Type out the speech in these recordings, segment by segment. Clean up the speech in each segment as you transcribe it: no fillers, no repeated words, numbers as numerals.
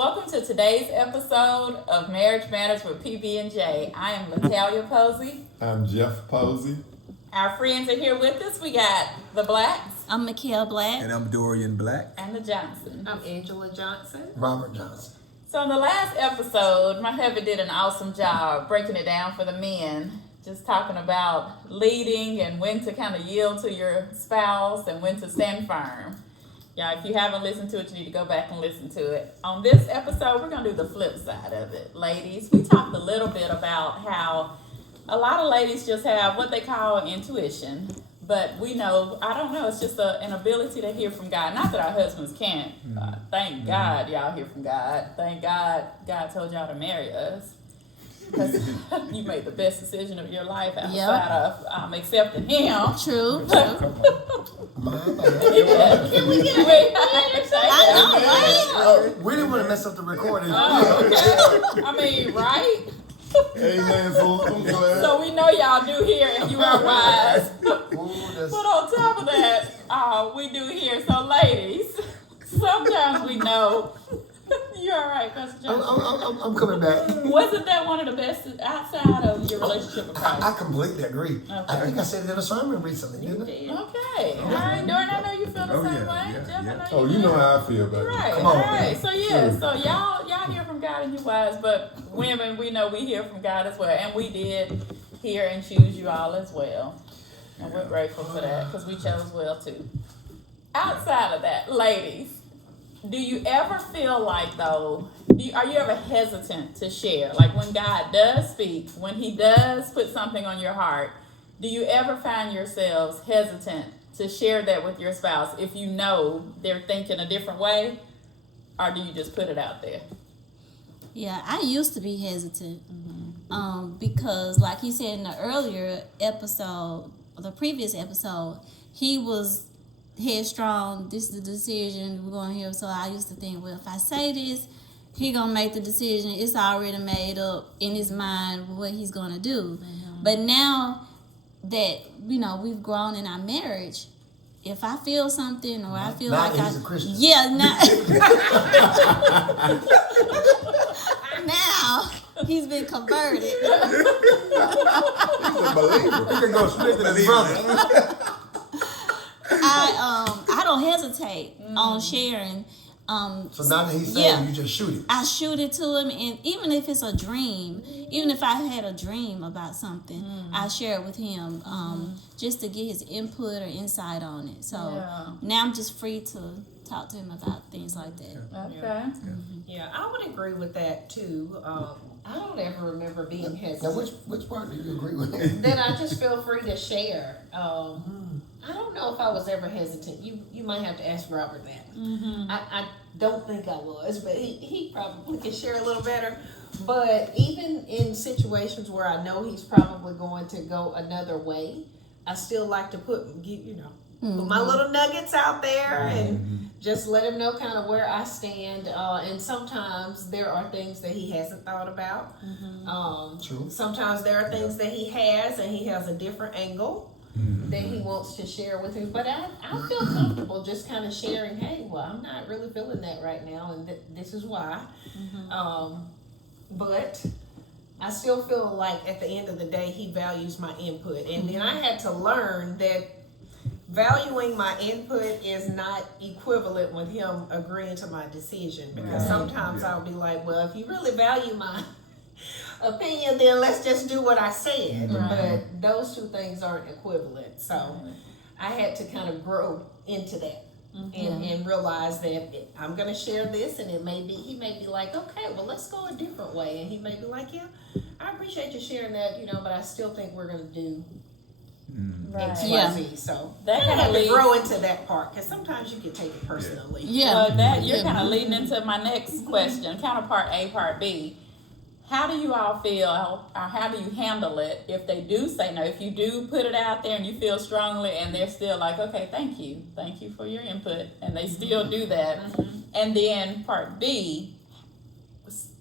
Welcome to today's episode of Marriage Matters with PB&J. I am Natalia Posey. I'm Jeff Posey. Our friends are here with us. We got the Blacks. I'm MeKael Black. And I'm Dorian Black. And the Johnsons. I'm Angela Johnson. Robert Johnson. So in the last episode, my hubby did an awesome job breaking it down for the men. Just talking about leading and when to kind of yield to your spouse and when to stand firm. Yeah, if you haven't listened to it, you need to go back and listen to it. On this episode, we're going to do the flip side of it. Ladies, we talked a little bit about how a lot of ladies just have what they call intuition. But we know, I don't know, it's just an ability to hear from God. Not that our husbands can't. Thank God y'all hear from God. Thank God God told y'all to marry us. Because you made the best decision of your life outside of accepting him. True. Yeah. Can we get We didn't want to mess up the recording. Okay. I mean, right? Amen. So we know y'all do hear and you are wise. But on top of that, we do hear. So ladies, sometimes we know. You're all right, Pastor Johnson. I'm coming back. Wasn't that one of the best outside of your relationship with Christ? I completely agree. Okay. I think I said it in a sermon recently, didn't I? Okay. All right, Dorian, I know you feel the same way. Yeah, Jeff, I yeah. know Oh, you know how I feel, baby. Right. Come on, All right. man. So so y'all hear from God and you wise, but women, we know we hear from God as well, and we did hear and choose you all as well, and we're grateful for that because we chose well too. Outside of that, ladies, do you ever feel like though? Are you ever hesitant to share? Like when God does speak, when He does put something on your heart, do you ever find yourselves hesitant to share that with your spouse if you know they're thinking a different way, or do you just put it out there? Yeah, I used to be hesitant. Because like he said in the earlier episode, the previous episode, he was headstrong. This is the decision we're going to hear. So I used to think, well, if I say this, he gonna make the decision. It's already made up in his mind what he's gonna do. But now that we've grown in our marriage, if I feel something or I feel like he's a Christian. Now he's been converted. He's a believer. You can go straight to his brother. I don't hesitate on sharing. So now that he's saying you just shoot it. I shoot it to him, and even if it's a dream, even if I had a dream about something, I share it with him just to get his input or insight on it. So now I'm just free to talk to him about things like that. Okay. Yeah, I would agree with that too. I don't ever remember being Now, hesitant. which part do you agree with? Then I just feel free to share. I don't know if I was ever hesitant. You might have to ask Robert that. I don't think I was, but he probably can share a little better. But even in situations where I know he's probably going to go another way, I still like to put my little nuggets out there and just let him know kind of where I stand. And sometimes there are things that he hasn't thought about. True. Sometimes there are things that he has and he has a different angle that he wants to share with him. But I feel comfortable just kind of sharing, hey, well, I'm not really feeling that right now, and this is why. But I still feel like at the end of the day, he values my input. And then I had to learn that valuing my input is not equivalent with him agreeing to my decision. Because sometimes I'll be like, well, if you really value my opinion, then let's just do what I said. But those two things aren't equivalent. So I had to kind of grow into that and realize that I'm going to share this, and he may be like, okay, well, let's go a different way. And he may be like, yeah, I appreciate you sharing that, but I still think we're going to do X, Y, Z. So That I kind had of to grow into that part, because sometimes you can take it personally. You're kind of leading into my next question, counterpart A, part B. How do you all feel, or how do you handle it if they do say no? If you do put it out there and you feel strongly and they're still like, okay, thank you for your input, and they still do that. And then part B,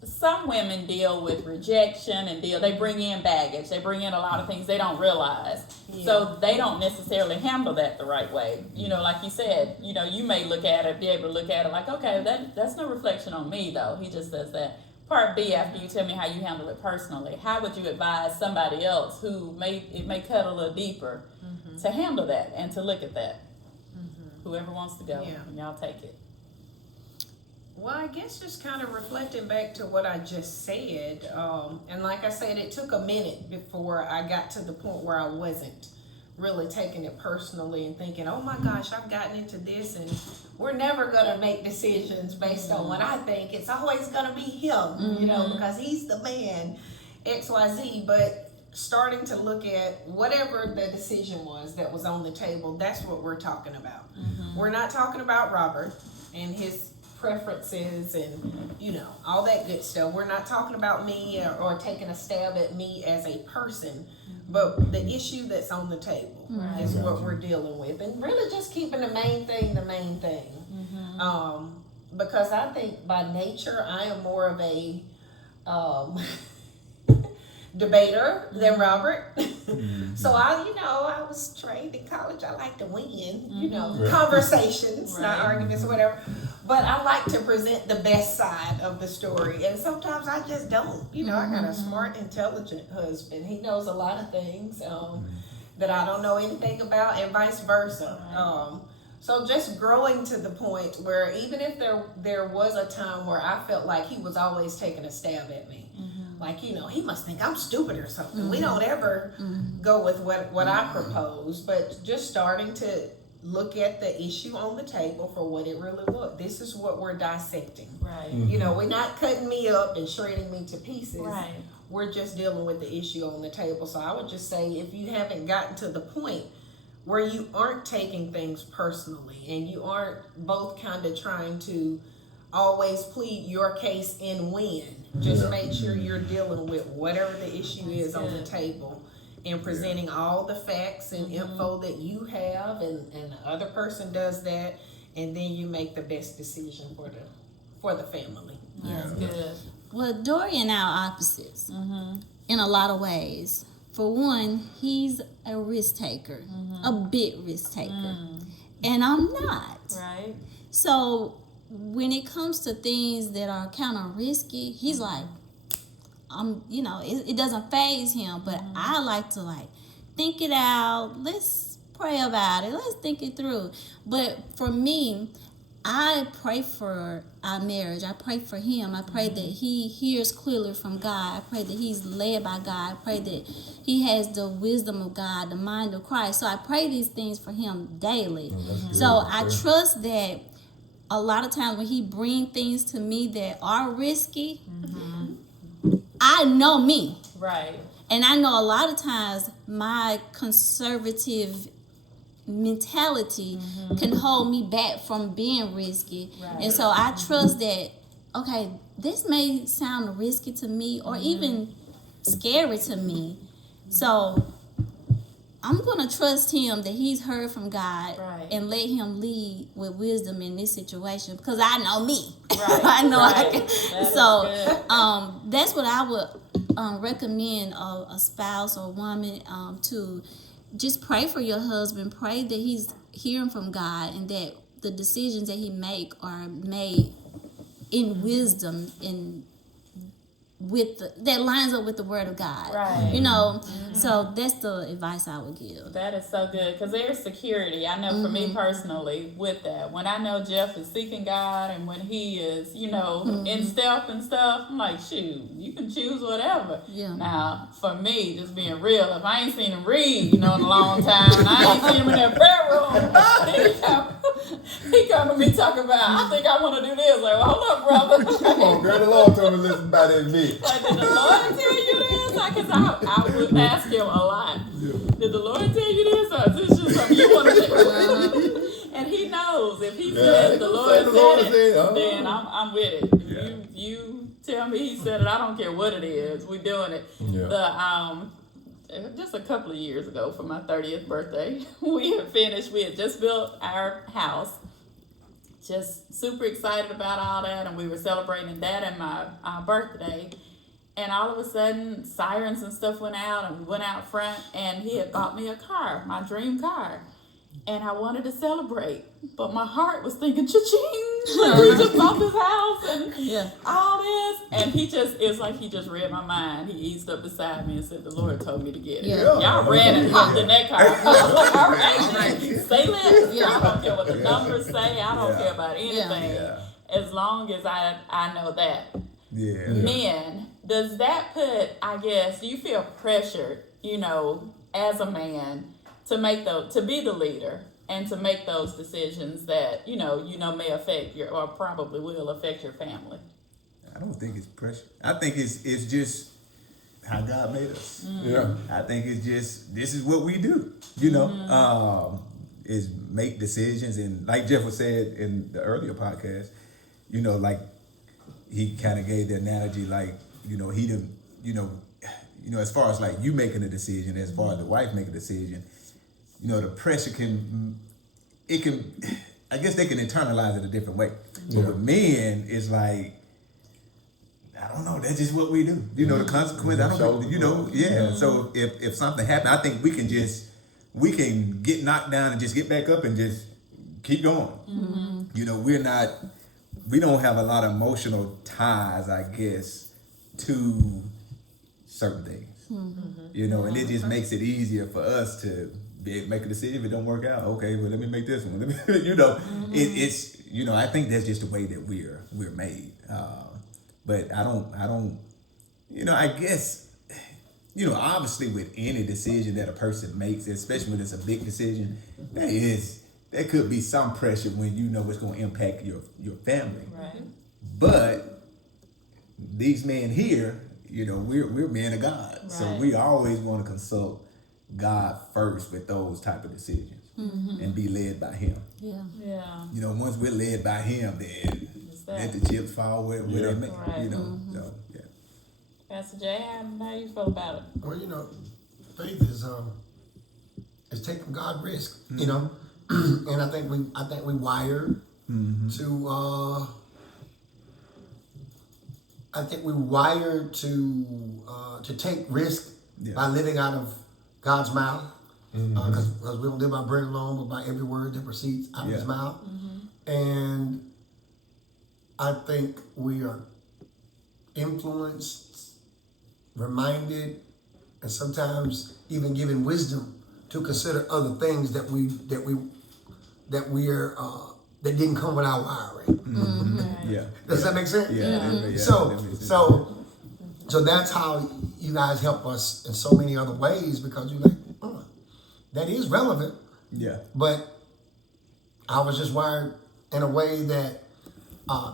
some women deal with rejection and they bring in baggage. They bring in a lot of things they don't realize. Yeah. So they don't necessarily handle that the right way. Like you said, you may be able to look at it like, okay, that's no reflection on me though. He just says that. Part B, after you tell me how you handle it personally, how would you advise somebody else who may cut a little deeper to handle that and to look at that? Whoever wants to go, y'all take it. Well, I guess just kind of reflecting back to what I just said, and like I said, it took a minute before I got to the point where I wasn't really taking it personally and thinking, oh my gosh, I've gotten into this and we're never going to make decisions based on what I think. It's always going to be him, because he's the man, XYZ. But starting to look at whatever the decision was that was on the table, that's what we're talking about. We're not talking about Robert and his preferences and all that good stuff. We're not talking about me or taking a stab at me as a person, but the issue that's on the table is what we're dealing with, and really just keeping the main thing because I think by nature I am more of a debater than Robert. So I was trained in college. I like to win, conversations, not arguments or whatever. But I like to present the best side of the story. And sometimes I just don't. I got a smart, intelligent husband. He knows a lot of things that I don't know anything about, and vice versa. So just growing to the point where even if there was a time where I felt like he was always taking a stab at me, like, he must think I'm stupid or something. We don't ever go with what I propose, but just starting to look at the issue on the table for what it really was. This is what we're dissecting. Right. We're not cutting me up and shredding me to pieces. Right. We're just dealing with the issue on the table. So I would just say, if you haven't gotten to the point where you aren't taking things personally and you aren't both kind of trying to always plead your case and win, just make sure you're dealing with whatever the issue is on the table and presenting all the facts and info that you have, and the other person does that, and then you make the best decision for the family. That's good. Well, Dorian and I are opposites in a lot of ways. For one, he's a risk taker, a big risk taker, and I'm not. Right. So when it comes to things that are kind of risky, he's like, it doesn't faze him, but I like to think it out. Let's pray about it. Let's think it through. But for me, I pray for our marriage. I pray for him. I pray that he hears clearly from God. I pray that he's led by God. I pray that he has the wisdom of God, the mind of Christ. So I pray these things for him daily. So I trust that a lot of times when he brings things to me that are risky, I know me. Right. And I know a lot of times my conservative mentality can hold me back from being risky. Right. And so I trust that, okay, this may sound risky to me or even scary to me. So I'm going to trust him that he's heard from God and let him lead with wisdom in this situation because I know me. Right. I know I can. So that's what I would recommend a spouse or woman to just pray for your husband. Pray that he's hearing from God and that the decisions that he make are made in wisdom and that lines up with the word of God. Right. So that's the advice I would give. That is so good because there's security. I know for me personally with that. When I know Jeff is seeking God and when he is, in stealth and stuff, I'm like, shoot, you can choose whatever. Yeah. Now, for me, just being real, if I ain't seen him read, in a long time, and I ain't seen him in that prayer room, he come to me talking about, I think I want to do this. Like, well, hold up, brother. Come on, girl, the Lord told me to listen by that bit. Like, did the Lord tell you this? Because I would ask him a lot. Yeah. Did the Lord tell you this? Or is this just something you want to do? And he knows. If he says the Lord said it, then I'm with it. If you tell me he said it, I don't care what it is. We're doing it. Yeah. Just a couple of years ago for my 30th birthday, we had just built our house. just super excited about all that, and we were celebrating that and my birthday. And all of a sudden, sirens and stuff went out, and we went out front, and he had bought me a car, my dream car. And I wanted to celebrate, but my heart was thinking, cha-ching, like we just bought this house and all this. And it's like he just read my mind. He eased up beside me and said, the Lord told me to get it. Yeah. Y'all ran and hopped in that car. I was like, all right, say less. I don't care what the numbers say. I don't care about anything. As long as I know that. Men, does that put, I guess, do you feel pressured, as a man, to be the leader and to make those decisions that may affect or probably will affect your family? I don't think it's pressure. I think it's just how God made us. Yeah. I think it's just, this is what we do, is make decisions. And like Jeff was said in the earlier podcast, like he kind of gave the analogy, like, he didn't, as far as like you making a decision, as far as the wife making a decision, the pressure I guess they can internalize it a different way. But with men, it's like, I don't know, that's just what we do. The consequence, I don't know, So if something happened, I think we can get knocked down and just get back up and just keep going. We don't have a lot of emotional ties, I guess, to certain things. And it just makes it easier for us to make a decision. If it don't work out, okay, well, let me make this one. It's I think that's just the way that we're made. But I don't I guess obviously with any decision that a person makes, especially when it's a big decision, there could be some pressure when it's going to impact your family. Right. But these men here, we're men of God, right. So we always want to consult God first with those type of decisions and be led by Him. Yeah. Once we're led by Him, then let the chips fall where they may. Right. So yeah. Pastor Jay, how you feel about it? Well, faith is taking God risk. And I think we wired to. I think we wired to take risk by living out of God's mouth, because we don't live by bread alone, but by every word that proceeds out of His mouth. And I think we are influenced, reminded, and sometimes even given wisdom to consider other things that didn't come with our wiring. Yeah. Does that make sense? Yeah. So that's how you guys help us in so many other ways, because you're like, that is relevant. Yeah. But I was just wired in a way that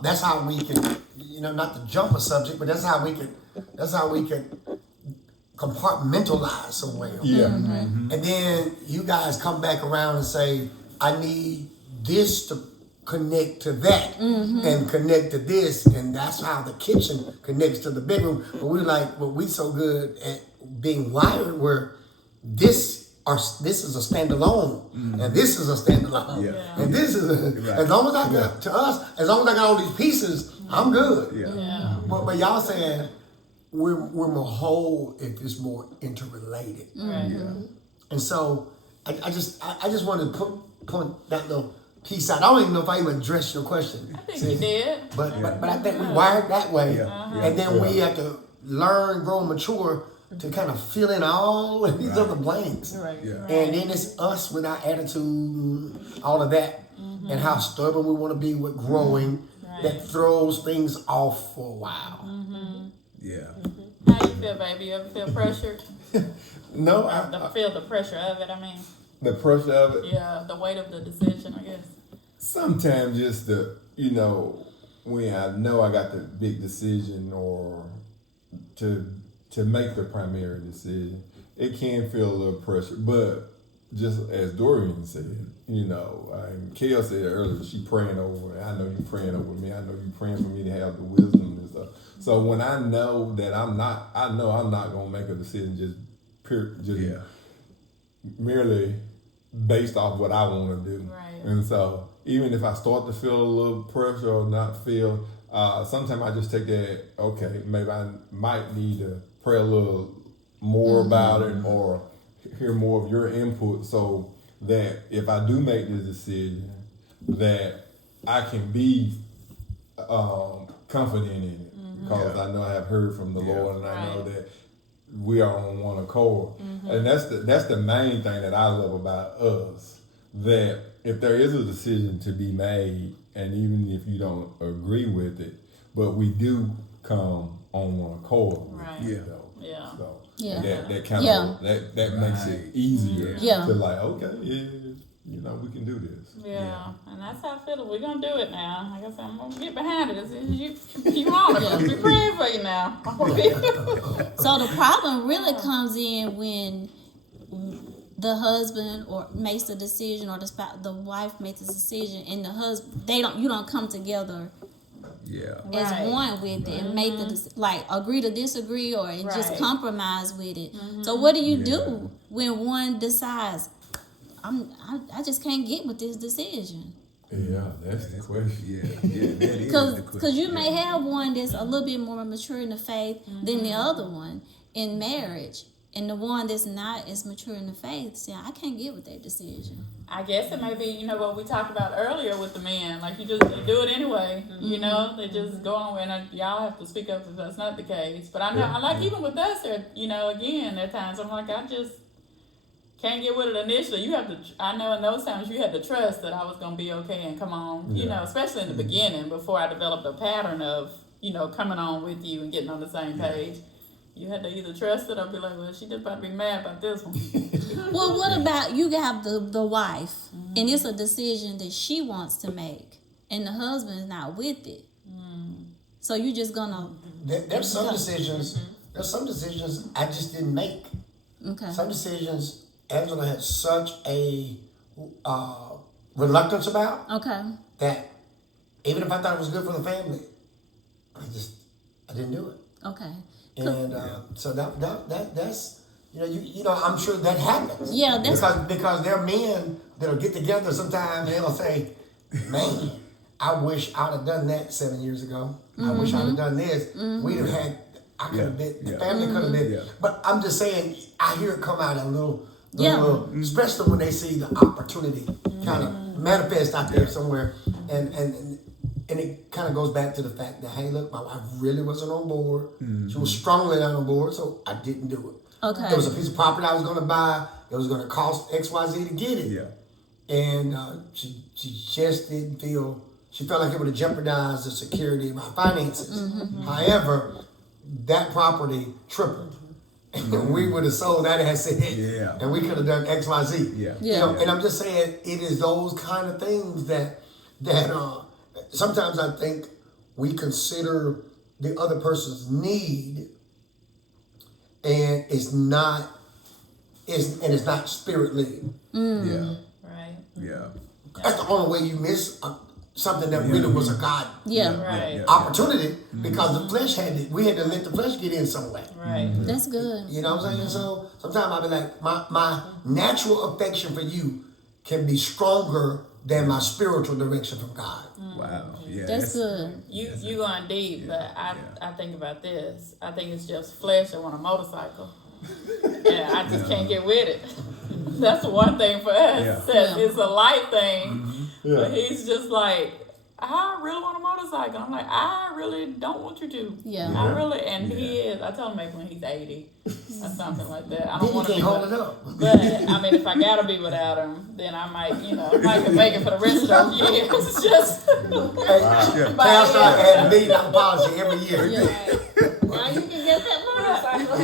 that's how we can, not to jump a subject, but that's how we can compartmentalize some way. Yeah. And then you guys come back around and say, I need this to connect to that and connect to this, and that's how the kitchen connects to the bedroom. But we so good at being wired where this is a standalone, and this is a standalone, and this is as long as I got as long as I got all these pieces, I'm good. But y'all saying we're more whole if it's more interrelated, and so I just wanted to point that little piece out. I don't even know if I even addressed your question. I think you did. But I think we wired that way, and then we have to learn, grow, mature to kind of fill in all of these other blanks. Right. And then it's us with our attitude, all of that, and how stubborn we want to be with growing that throws things off for a while. Yeah. How you feel, baby? You ever feel pressured? No, I feel the pressure of it, the pressure of it. Yeah, the weight of the decision, I guess. Sometimes just when I know I got the big decision or to make the primary decision, it can feel a little pressure. But just as Dorian said, MeKael said earlier, she praying over, I know you praying over me. I know you praying for me to have the wisdom and stuff. So when I know that I'm not going to make a decision just merely based off what I want to do. Right. Right. And so even if I start to feel a little pressure or not feel, sometimes I just take that, okay, maybe I might need to pray a little more about it or hear more of your input so that if I do make this decision, that I can be confident in it because I know I have heard from the Lord, and I know that we are on one accord. And that's the main thing that I love about us, that if there is a decision to be made, and even if you don't agree with it, but we do come on one accord. Right. Yeah. Though. Yeah. So Yeah. that kind of that makes it easier Yeah. to like, okay, you know, we can do this. Yeah, and that's how I feel. We're gonna do it now. Like I said, I'm gonna get behind it. You want it? I'm be praying for you now. So the problem really comes in when the husband or makes the decision, or the wife makes the decision, and the husband you don't come together Yeah. as Right. one with it and make the agree to disagree or just Right. compromise with it. So what do you do when one decides I just can't get with this decision? Yeah, that's the question. Yeah. That is the question. Because you may have one that's a little bit more mature in the faith than the other one in marriage, and the one that's not as mature in the faith saying, I can't get with that decision. I guess it may be, what we talked about earlier with the men. Like you do it anyway. They just go on and y'all have to speak up if that's not the case. But I know, I like even with us, again, at times I'm like, I just can't get with it initially. You have to, I know in those times you had to trust that I was going to be okay and come on, especially in the beginning before I developed a pattern of, coming on with you and getting on the same page. You had to either trust it or be like, well, she just about to be mad about this one. Well, what about you have the wife, and it's a decision that she wants to make, and the husband's not with it. So you just gonna... There's some decisions. There's some decisions I just didn't make. Okay. Some decisions Angela had such a reluctance about Okay. that even if I thought it was good for the family, I didn't do it. Okay. And so that's I'm sure that happens. Yeah, that's... because there are men that'll get together sometime and they'll say, man, I wish I'd have done that 7 years ago. I wish I'd have done this. We'd have had, I could have been, the family could have been. Yeah. But I'm just saying, I hear it come out a little, especially when they see the opportunity kind of manifest out there somewhere. And it kind of goes back to the fact that, hey, look, my wife really wasn't on board. She was strongly not on board, so I didn't do it. Okay. There was a piece of property I was going to buy. It was going to cost XYZ to get it. Yeah. And she just didn't feel, she felt like it would have jeopardized the security of my finances. However, that property tripled. And we would have sold that asset. Yeah. And we could have done XYZ. Yeah. And I'm just saying, it is those kind of things that sometimes I think we consider the other person's need, and it's not spirit led. Yeah. Right. Yeah. That's the only way you miss something that really was a God Right. opportunity, because the flesh we had to let the flesh get in some way. Right. That's good. You know what I'm saying? So sometimes I'll be like, my natural affection for you can be stronger than my spiritual direction from God. Wow. Yeah. That's good. You going deep, but I think about this. I think it's just flesh that want a motorcycle. And I just can't get with it. That's one thing for us. Yeah. It's a light thing. Yeah. But he's just like, I really want a motorcycle. I'm like, I really don't want you to. Yeah. I really, and he is. I told him maybe when he's 80 or something like that. I Then don't you want to can't be hold with, it up. but I mean, if I gotta be without him, then I might, might can make it for the rest of the years. It's just. Hey, Pastor had $1 million policy every year. Now you can get that motorcycle.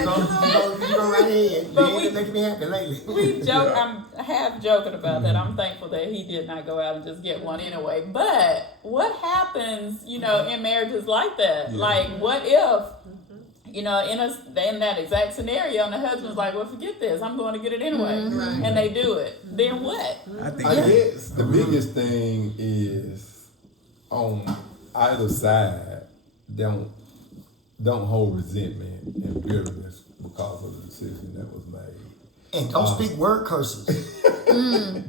You go right ahead. But You ain't been making me happy lately. We joke. I'm half joking about that. I'm thankful that he did not go out and just get one anyway. But what happens, in marriages like that? Like, what if, in that exact scenario, and the husband's like, "Well, forget this. I'm going to get it anyway," and they do it. Then what? I think I guess the biggest thing is on either side, don't hold resentment and bitterness because of the decision that was made. And don't speak word curses.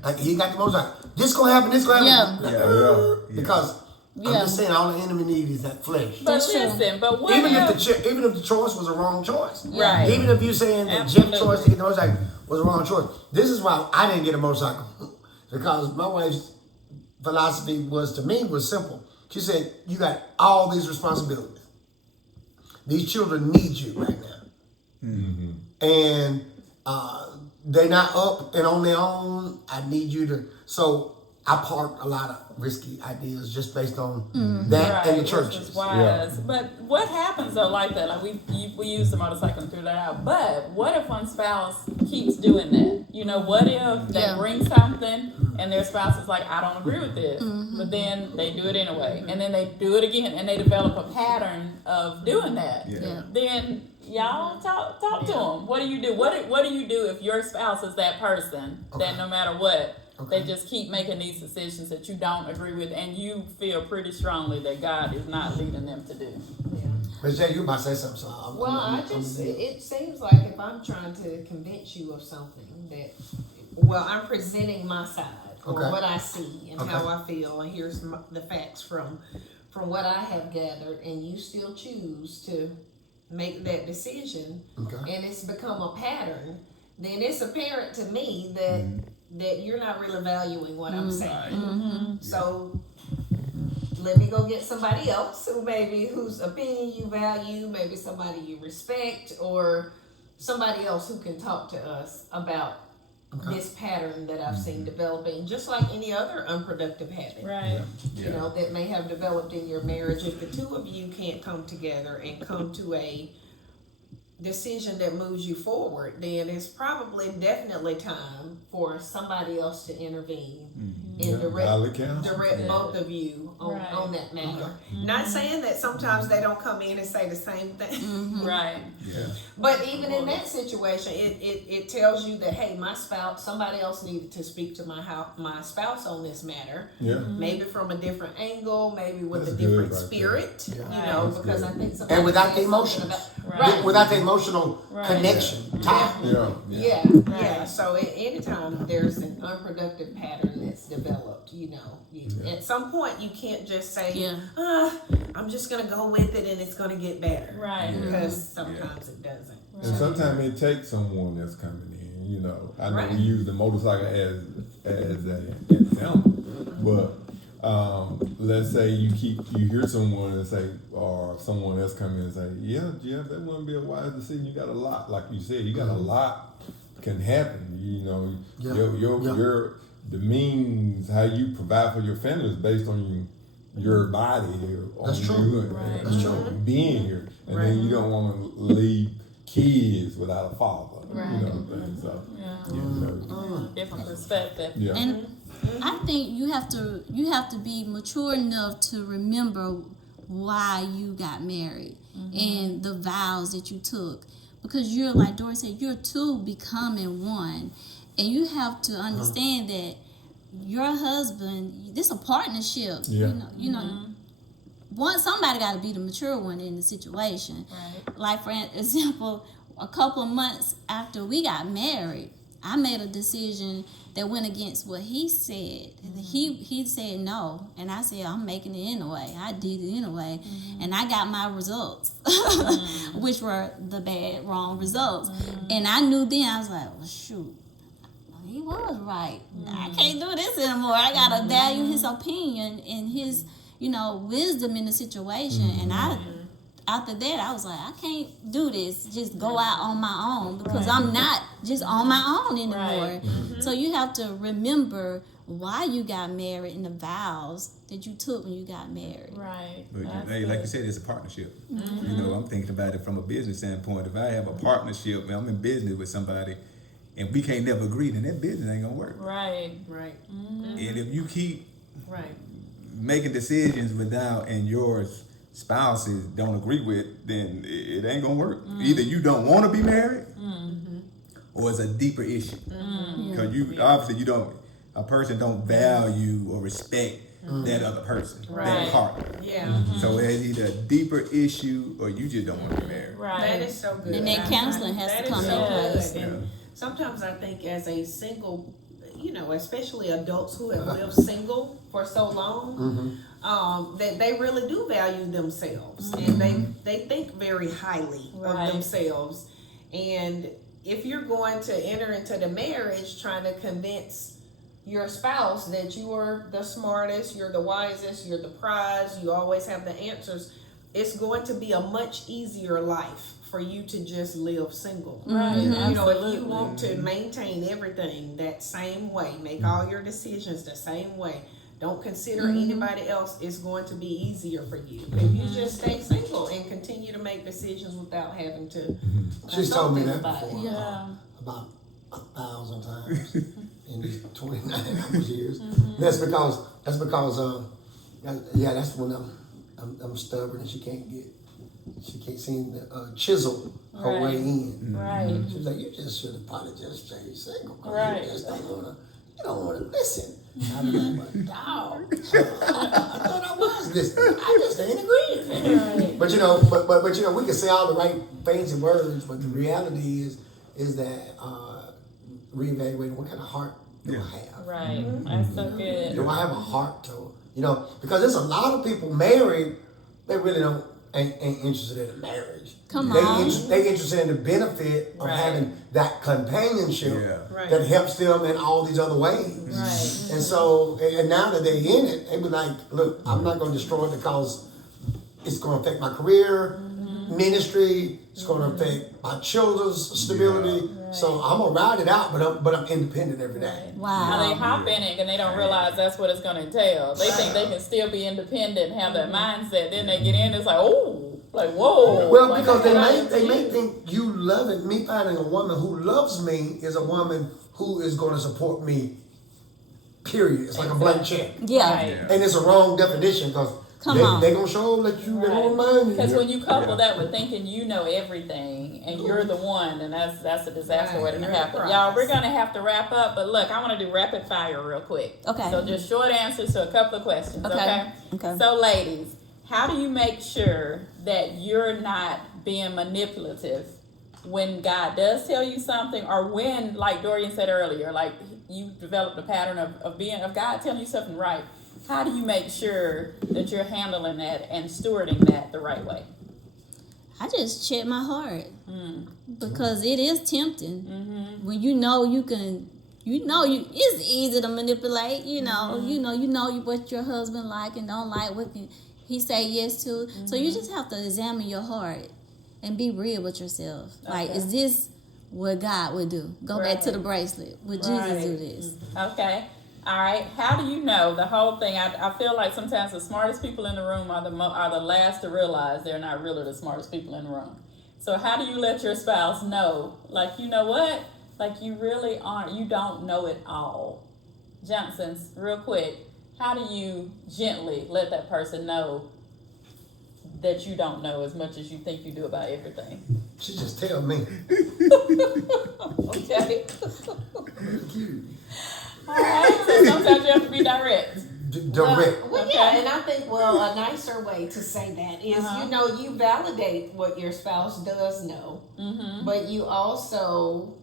Like he got the most like, this gonna happen, this gonna happen. Yeah. Because I'm just saying, all the enemy need is that flesh. But That's true. listen, but what Even if, if the choice was a wrong choice. Right. Even if you're saying that Jeff's Absolutely. choice to get the motorcycle was a wrong choice. This is why I didn't get a motorcycle. Because my wife's philosophy was simple. She said, you got all these responsibilities. These children need you right now. And they're not up and on their own. I need you to. So I parked a lot of risky ideas just based on that and the which churches. is wise. But what happens though like that? Like we use the motorcycle and threw that out. But what if one spouse keeps doing that? You know, what if they bring something and their spouse is like, I don't agree with this, but then they do it anyway, and then they do it again, and they develop a pattern of doing that. Then y'all talk to them. What do you do? What do you do if your spouse is that person that no matter what? They just keep making these decisions that you don't agree with, and you feel pretty strongly that God is not leading them to do. But Jay, you about to say something. So it seems like if I'm trying to convince you of something that, well, I'm presenting my side or what I see and how I feel, and here's the facts from what I have gathered, and you still choose to make that decision, and it's become a pattern, then it's apparent to me that you're not really valuing what I'm saying. So let me go get somebody else whose opinion you value, maybe somebody you respect, or somebody else who can talk to us about this pattern that I've seen developing, just like any other unproductive habit. Right. You know, that may have developed in your marriage. If the two of you can't come together and come to a decision that moves you forward, then it's probably definitely time for somebody else to intervene and direct both of you on that matter. Not saying that sometimes they don't come in and say the same thing. Right. But even in that situation, it tells you that, hey, my spouse, somebody else needed to speak to my spouse on this matter. Maybe from a different angle, maybe with a different spirit. You know, because I think somebody and without the emotions. Without the emotional connection, tie. Yeah. So anytime there's an unproductive pattern that's developed, you know, at some point you can't just say, I'm just going to go with it and it's going to get better. Right. Because sometimes it doesn't. And sometimes it takes someone that's coming in, you know. I know we use the motorcycle as an example, but let's say you hear someone and say, or someone else come in and say, Jeff, that wouldn't be a wise decision. You got a lot, like you said, you got a lot can happen. You know, your the means how you provide for your family is based on your body or on you being here, and then you don't want to leave kids without a father. You know, so different perspective. And I think you have to be mature enough to remember why you got married and the vows that you took, because you're, like Dory said, you're two becoming one, and you have to understand that your husband, this is a partnership. You know, somebody got to be the mature one in the situation. Like for example, a couple of months after we got married, I made a decision that went against what he said. He said no, and I said, I'm making it anyway. I did it anyway, and I got my results, which were the bad, wrong results. And I knew then, I was like, well, shoot, he was right. I can't do this anymore. I got to value his opinion and his, wisdom in the situation. And after that, I was like, I can't do this, just go out on my own, because I'm not just on my own anymore. So you have to remember why you got married and the vows that you took when you got married. But hey, like you said, it's a partnership. You know, I'm thinking about it from a business standpoint. If I have a partnership and I'm in business with somebody and we can't never agree, then that business ain't gonna work. And if you keep making decisions without and yours spouses don't agree with, then it ain't gonna work. Either you don't want to be married, or it's a deeper issue. Because you obviously a person don't value or respect that other person, that partner. So it's either a deeper issue or you just don't want to be married. That is so good. And that counseling has to come in place. sometimes I think as a single, especially adults who have lived single for so long, that they really do value themselves, and they think very highly of themselves. And if you're going to enter into the marriage trying to convince your spouse that you are the smartest, you're the wisest, you're the prize, you always have the answers, it's going to be a much easier life for you to just live single. Right. If you want to maintain everything that same way, make all your decisions the same way, don't consider anybody else, it's going to be easier for you. If you just stay single and continue to make decisions without having to She's told me that about it. before, about 1,000 times in these 29 years. That's because that's when I'm stubborn and she can't seem to chisel her way in. Right. She was like, you just should have probably just stayed single. Right. You just don't want to listen. I was like, dog, I thought I was listening. I just ain't agreeing. Right. But we can say all the right fancy words, but the reality is that reevaluating what kind of heart do I have? Right. That's so good. Do I have a heart to, because there's a lot of people married, they really ain't interested in a marriage. Come on. They interested in the benefit of having that companionship that helps them in all these other ways. Right. And so, and now that they're in it, they be like, look, I'm not going to destroy it because it's going to affect my career, ministry, it's going to affect my children's stability. So I'm going to ride it out, but I'm independent every day. Wow. Now they hop in it and they don't realize that's what it's going to entail. They think they can still be independent and have that mindset. Then they get in, it's like, oh, like, whoa. Well, like, because they may think you loving me, finding a woman who loves me is a woman who is going to support me, period. It's like a blank check. Yeah. Right. And it's a wrong definition because they're going to show let you, they're going to mind you. Because when you couple that with thinking you know everything and you're the one, and that's a disaster waiting to happen. Y'all, we're going to have to wrap up, but look, I want to do rapid fire real quick. Okay. So just short answers to a couple of questions, okay? Okay. So ladies, how do you make sure that you're not being manipulative when God does tell you something, or when, like Dorian said earlier, like you developed a pattern of God telling you something right? How do you make sure that you're handling that and stewarding that the right way? I just check my heart because it is tempting when you can. It's easy to manipulate. You know what your husband like and don't like. What can he say yes to? So you just have to examine your heart and be real with yourself. Like, is this what God would do? Go back to the bracelet. Would Jesus do this? Okay. All right. How do you know the whole thing? I feel like sometimes the smartest people in the room are the last to realize they're not really the smartest people in the room. So how do you let your spouse know, like, you know what? Like, you really aren't, you don't know it all. Johnson's, real quick, how do you gently let that person know that you don't know as much as you think you do about everything? She just tell me. Okay. All right, so sometimes you have to be direct. Direct. Well, yeah, and I think, a nicer way to say that is, you validate what your spouse does know, but you also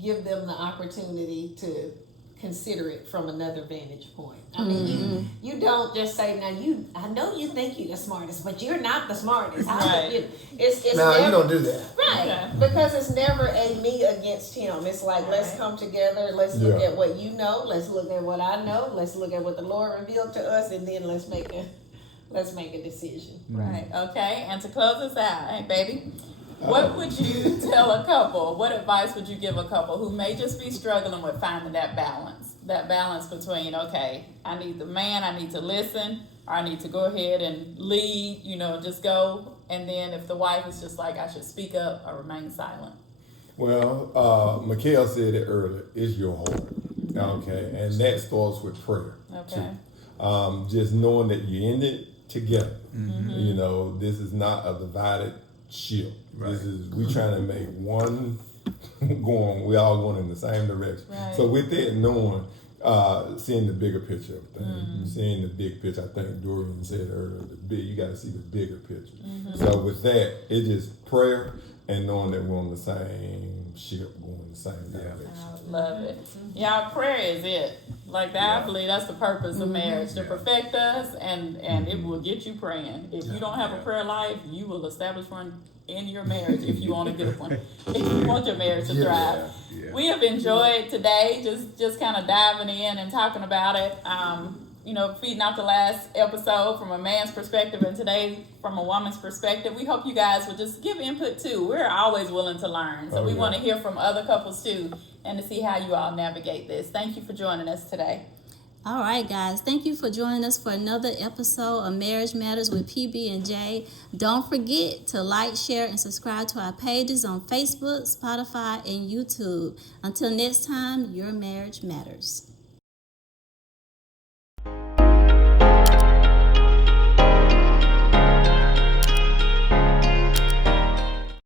give them the opportunity to consider it from another vantage point. I mean, you don't just say, I know you think you're the smartest, but you're not the smartest. Right. It's No, never, you don't do that. Right. Okay. Because it's never a me against him. It's like, let's come together, let's look at what you know, let's look at what I know, let's look at what the Lord revealed to us, and then let's make a decision. Right. Okay. And to close this out, hey baby, what would you tell a couple? What advice would you give a couple who may just be struggling with finding that balance? That balance between, okay, I need the man, I need to listen, or I need to go ahead and lead, just go. And then if the wife is just like, I should speak up or remain silent. Well, MeKael said it earlier, it's your heart. Okay. And that starts with prayer. Okay. Too. Just knowing that you're in it together. This is not a divided ship. Right. We trying to make one we all going in the same direction. Right. So with that knowing, seeing the bigger picture of things, seeing the big picture, I think Dorian said earlier, you got to see the bigger picture. So with that, it's just prayer, and knowing that we're on the same ship, going the same direction. I love it. Y'all, prayer is it. Like that, I believe that's the purpose of marriage, to perfect us, and it will get you praying. If you don't have a prayer life, you will establish one in your marriage if you want a good one. If you want your marriage to thrive. Yeah. We have enjoyed today, just kind of diving in and talking about it. Feeding off the last episode from a man's perspective and today from a woman's perspective. We hope you guys will just give input too. We're always willing to learn. So we want to hear from other couples too and to see how you all navigate this. Thank you for joining us today. All right, guys. Thank you for joining us for another episode of Marriage Matters with PB&J. Don't forget to like, share, and subscribe to our pages on Facebook, Spotify, and YouTube. Until next time, your marriage matters.